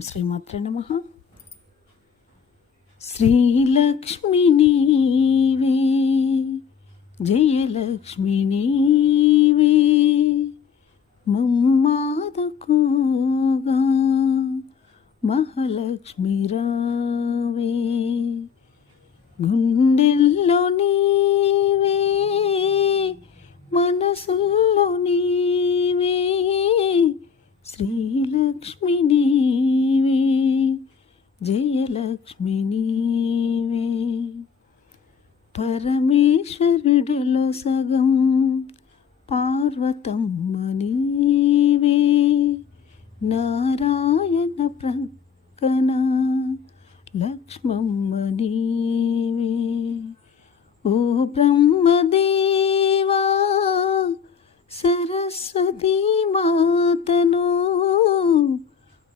శ్రీమాత్రే నమః. శ్రీలక్ష్మి నీవే, జయలక్ష్మి నీవే, మమ్మాదుకోగా మహాలక్ష్మి రావే. గుండెల్లో నీవే, మనసుల్లో నీవే, శ్రీలక్ష్మి నీవే, జయలక్ష్మి నీవే. పరమేశ్వరుడిలో సగం పార్వతమ్మ నీవే, నారాయణ ప్రక్కన లక్ష్మమ్మ నీవే. ఓ బ్రహ్మదేవా, సరస్వతీ మాతను